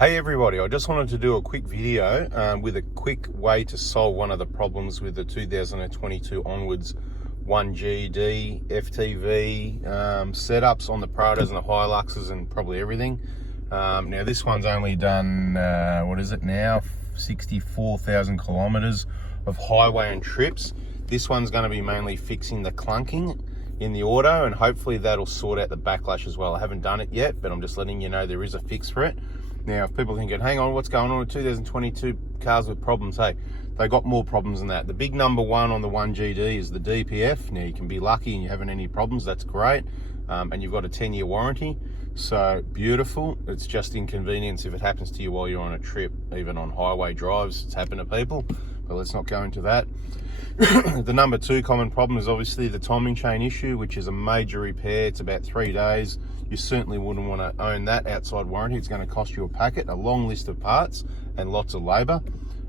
Hey everybody, I just wanted to do a quick video with a quick way to solve one of the problems with the 2022 onwards 1GD FTV setups on the Prados and the Hiluxes and probably everything. Now this one's only done, what is it now, 64,000 kilometers of highway and trips. This one's going to be mainly fixing the clunking in the auto, and hopefully that'll sort out the backlash as well. I haven't done it yet, but I'm just letting you know there is a fix for it. Now, if people thinking, hang on, what's going on with 2022 cars with problems? Hey, they got more problems than that. The big number one on the 1GD is the DPF. Now, you can be lucky and you haven't any problems. That's great. And you've got a 10-year warranty. So, beautiful. It's just inconvenience if it happens to you while you're on a trip, even on highway drives. It's happened to people, but let's not go into that. The number two common problem is obviously the timing chain issue, which is a major repair. It's about 3 days. You certainly wouldn't want to own that outside warranty. It's going to cost you a packet, a long list of parts, and lots of labour.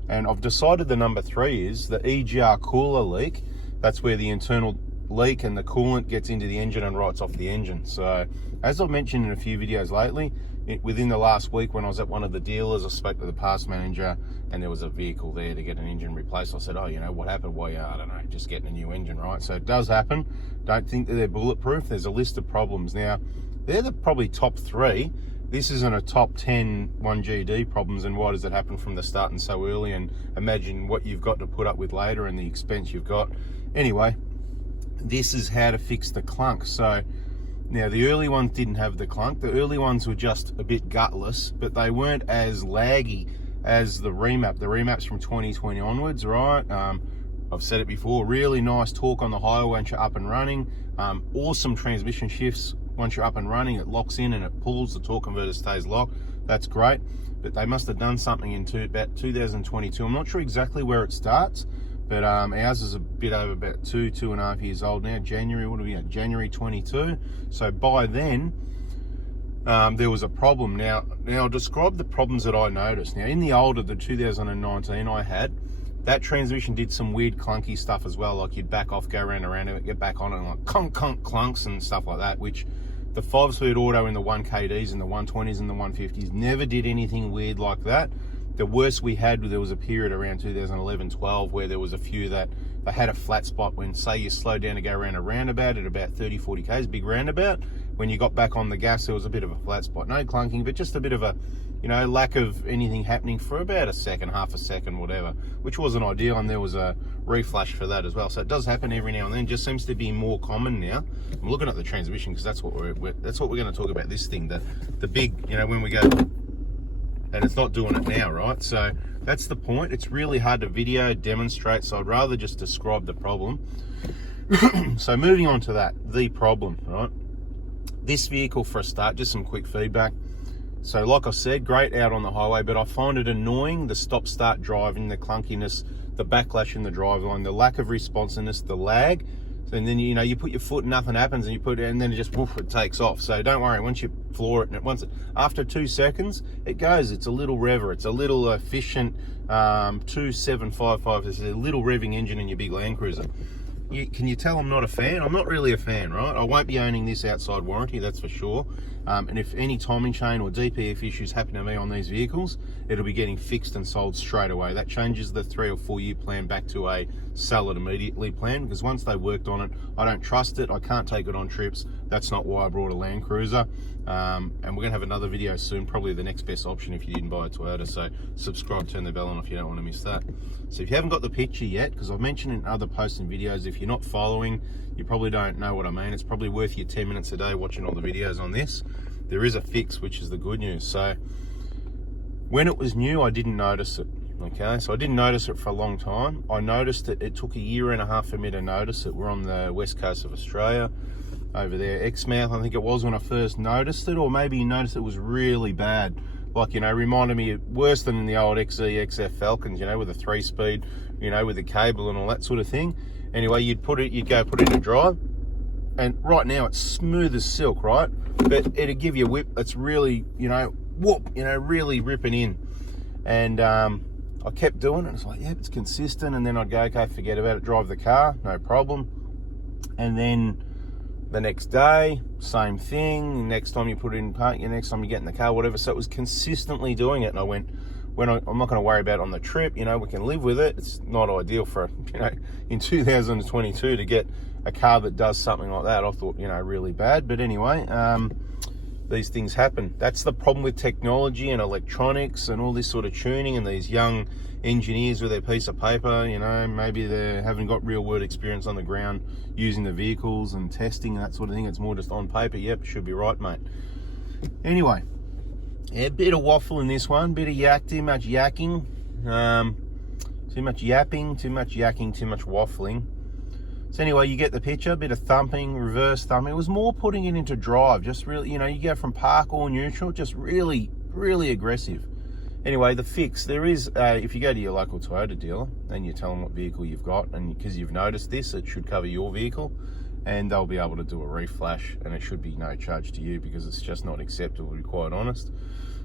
And I've decided the number three is the EGR cooler leak. That's where the internal leak and the coolant gets into the engine and writes off the engine. So, as I've mentioned in a few videos lately, within the last week when I was at one of the dealers, I spoke to the parts manager and there was a vehicle there to get an engine replaced. I said, oh, you know, what happened? Well, yeah, I don't know, just getting a new engine, right? So it does happen. Don't think that they're bulletproof. There's a list of problems. Now, they're the probably top three. This isn't a top 10 1GD problems, and why does it happen from the start and so early? And imagine what you've got to put up with later and the expense you've got. Anyway, this is how to fix the clunk. So now the early ones didn't have the clunk. The early ones were just a bit gutless, but they weren't as laggy as the remap. The remap's from 2020 onwards, right? I've said it before, really nice torque on the highway once you're up and running. Awesome transmission shifts. Once you're up and running, it locks in and it pulls, the torque converter stays locked. That's great. But they must have done something in about 2022. I'm not sure exactly where it starts, but ours is a bit over about 2.5 years old now. January, what are we at? January 22. So by then, there was a problem. Now I'll describe the problems that I noticed. Now in the older, the 2019 I had, that transmission did some weird clunky stuff as well. Like you'd back off, go around it, get back on it, and like clunks and stuff like that, which the 5-speed auto in the 1KDs and the 120s and the 150s never did anything weird like that. The worst we had, there was a period around 2011-12 where there was a few that they had a flat spot when, say, you slowed down to go around a roundabout at about 30-40 k's, big roundabout. When you got back on the gas, there was a bit of a flat spot. No clunking, but just a bit of a, you know, lack of anything happening for about a second, half a second, whatever, which wasn't ideal, and there was a reflash for that as well. So it does happen every now and then. It just seems to be more common now. I'm looking at the transmission because that's what we're going to talk about. This thing, the big, you know, when we go, and it's not doing it now, right? So that's the point. It's really hard to video demonstrate, so I'd rather just describe the problem. So moving on to that, the problem, right? This vehicle, for a start, just some quick feedback. So like I said, great out on the highway, but I find it annoying, the stop-start driving, the clunkiness, the backlash in the driveline, the lack of responsiveness, the lag. And then, you know, you put your foot and nothing happens, and you put it, and then it just, woof, it takes off. So don't worry, once you floor it, and after 2 seconds, it goes. It's a little rever. It's a little efficient 2755. It's a little revving engine in your big Land Cruiser. Can you tell I'm not a fan? I'm not really a fan, right? I won't be owning this outside warranty, that's for sure. And if any timing chain or DPF issues happen to me on these vehicles, it'll be getting fixed and sold straight away. That changes the 3 or 4 year plan back to a sell it immediately plan, because once they worked on it, I don't trust it. I can't take it on trips. That's not why I brought a Land Cruiser. And we're gonna have another video soon, probably the next best option if you didn't buy a Toyota. So subscribe, turn the bell on if you don't want to miss that. So if you haven't got the picture yet, because I've mentioned in other posts and videos, if you're not following, you probably don't know what I mean. It's probably worth your 10 minutes a day watching all the videos on this. There is a fix, which is the good news. So when it was new, I didn't notice it. Okay, so I didn't notice it for a long time. I noticed it. It took 1.5 years for me to notice it. We're on the west coast of Australia, over there, Exmouth, I think it was when I first noticed it, or maybe you noticed it was really bad. Like, you know, reminded me worse than the old XE, XF Falcons, you know, with a 3-speed, you know, with the cable and all that sort of thing. Anyway, you'd go put it in drive, and right now it's smooth as silk, right? But it'd give you a whip that's really, you know, whoop, you know, really ripping in. And I kept doing it. It's like, yeah, it's consistent. And then I'd go, okay, forget about it, drive the car, no problem. And then The next day, same thing. Next time you put it in park, next time you get in the car, whatever. So it was consistently doing it. And I went, I'm not going to worry about it on the trip. You know, we can live with it. It's not ideal for, you know, in 2022 to get a car that does something like that. I thought, you know, really bad. But anyway, these things happen. That's the problem with technology and electronics and all this sort of tuning, and these young engineers with their piece of paper, you know, maybe they haven't got real world experience on the ground using the vehicles and testing and that sort of thing. It's more just on paper. Yep, should be right, mate. Anyway, yeah, a bit of waffle in this one, bit of yak, too much yakking, too much yapping, too much yakking, too much waffling. So anyway, you get the picture, a bit of thumping, reverse thumping. It was more putting it into drive, just really, you know, you go from park or neutral, just really, really aggressive. Anyway, the fix, there is, if you go to your local Toyota dealer and you tell them what vehicle you've got, and because you've noticed this, it should cover your vehicle, and they'll be able to do a reflash, and it should be no charge to you because it's just not acceptable, to be quite honest.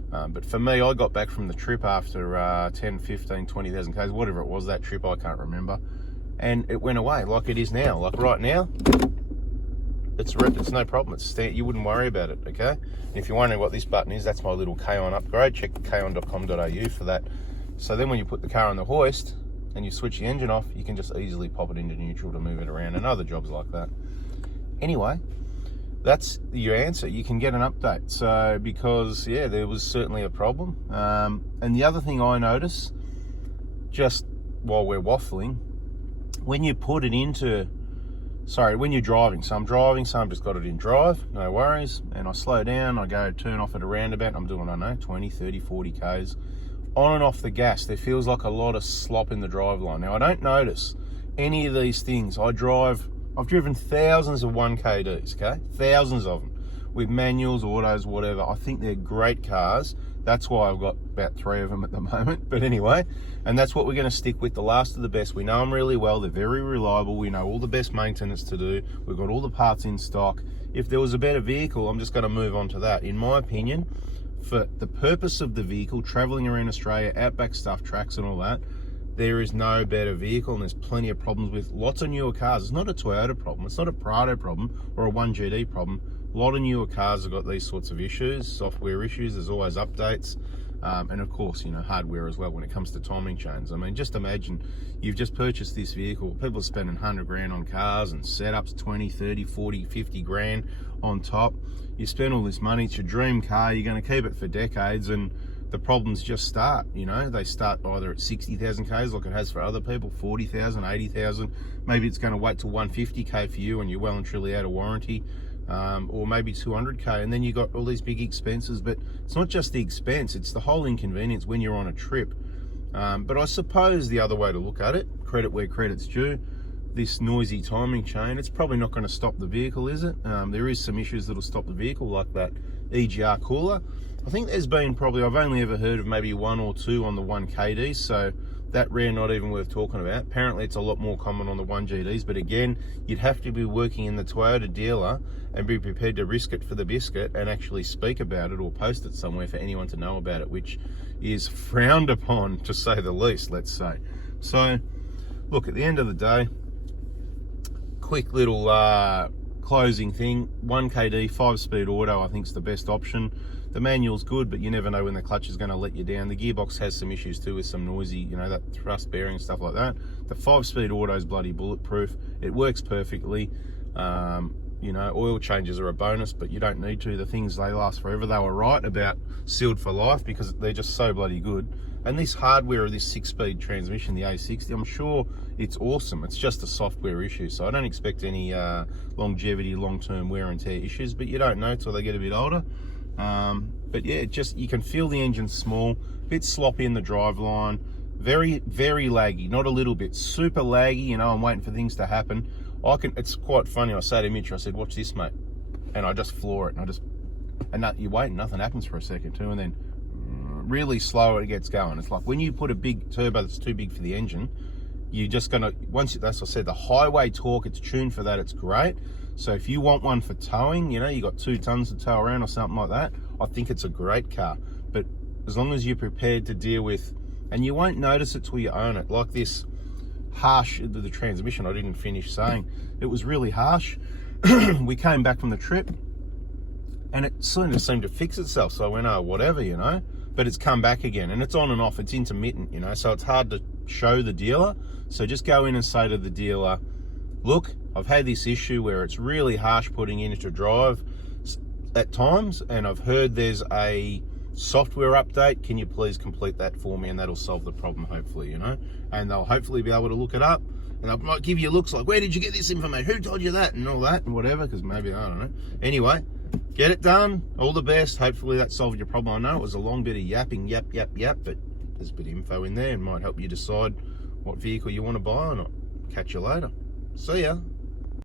But for me, I got back from the trip after 10, 15, 20,000 Ks, whatever it was, that trip, I can't remember. And it went away like it is now. Like right now, it's no problem. You wouldn't worry about it, okay? And if you're wondering what this button is, that's my little K-On upgrade. Check kon.com.au for that. So then when you put the car on the hoist and you switch the engine off, you can just easily pop it into neutral to move it around, and other jobs like that. Anyway, that's your answer. You can get an update. So because, yeah, there was certainly a problem. And the other thing I notice, just while we're waffling, when you put it into, when you're driving, so I'm driving, so I've just got it in drive, no worries, and I slow down, I go turn off at a roundabout, I'm doing, I don't know, 20, 30, 40 Ks, on and off the gas, there feels like a lot of slop in the drive line. Now, I don't notice any of these things. I've driven thousands of 1KDs, okay? Thousands of them, with manuals, autos, whatever. I think they're great cars. That's why I've got about 3 of them at the moment. But anyway, and that's what we're going to stick with, the last of the best. We know them really well. They're very reliable. We know all the best maintenance to do. We've got all the parts in stock. If there was a better vehicle, I'm just going to move on to that. In my opinion, for the purpose of the vehicle, traveling around Australia, outback stuff, tracks and all that, there is no better vehicle, and there's plenty of problems with lots of newer cars. It's not a Toyota problem. It's not a Prado problem or a 1GD problem. A lot of newer cars have got these sorts of issues, software issues. There's always updates. And of course, you know, hardware as well when it comes to timing chains. I mean, just imagine you've just purchased this vehicle. People are spending 100 grand on cars and setups, 20, 30, 40, 50 grand on top. You spend all this money, it's your dream car, you're going to keep it for decades, and the problems just start, you know. They start either at 60,000 Ks like it has for other people, 40,000, 80,000. Maybe it's going to wait till 150K for you and you're well and truly out of warranty. Or maybe 200K, and then you got all these big expenses. But it's not just the expense, it's the whole inconvenience when you're on a trip. But I suppose the other way to look at it, credit where credit's due, this noisy timing chain, it's probably not going to stop the vehicle, is it? There is some issues that'll stop the vehicle, like that EGR cooler. I think there's been probably, I've only ever heard of maybe 1 or 2 on the 1KD, so that rare, not even worth talking about. Apparently it's a lot more common on the 1GDs, but again, you'd have to be working in the Toyota dealer and be prepared to risk it for the biscuit and actually speak about it or post it somewhere for anyone to know about it, which is frowned upon, to say the least, let's say. So look, at the end of the day, quick little closing thing, 1KD 5-speed auto I think is the best option. The manual's good, but you never know when the clutch is going to let you down. The gearbox has some issues too, with some noisy, you know, that thrust bearing, stuff like that. The 5-speed auto is bloody bulletproof. It works perfectly. You know, oil changes are a bonus, but you don't need to. The things, they last forever. They were right about sealed for life because they're just so bloody good. And this hardware of this 6-speed transmission, the A60, I'm sure it's awesome. It's just a software issue, so I don't expect any longevity, long-term wear and tear issues, but you don't know till they get a bit older. But yeah, you can feel the engine small, a bit sloppy in the drive line, very, very laggy, not a little bit, super laggy. You know, I'm waiting for things to happen. It's quite funny. I say to Mitch, I said, watch this, mate. And I just floor it, and you wait and nothing happens for a second too, and then really slow it gets going. It's like when you put a big turbo that's too big for the engine, you're just gonna, that's what I said, the highway torque, it's tuned for that, it's great. So if you want one for towing, you know, you got 2 tons to tow around or something like that, I think it's a great car. But as long as you're prepared to deal with, and you won't notice it till you own it, like this harsh, the transmission, I didn't finish saying, it was really harsh. We came back from the trip and it sort of seemed to fix itself. So I went, oh, whatever, you know, but it's come back again, and it's on and off. It's intermittent, you know, so it's hard to show the dealer. So just go in and say to the dealer, look, I've had this issue where it's really harsh putting into drive at times, and I've heard there's a software update. Can you please complete that for me? And that'll solve the problem, hopefully, you know. And they'll hopefully be able to look it up, and they might give you looks like, where did you get this information? Who told you that? And all that and whatever, because maybe, I don't know. Anyway, get it done. All the best. Hopefully that solved your problem. I know it was a long bit of yapping, yap, but there's a bit of info in there and might help you decide what vehicle you want to buy or not. Catch you later. See ya.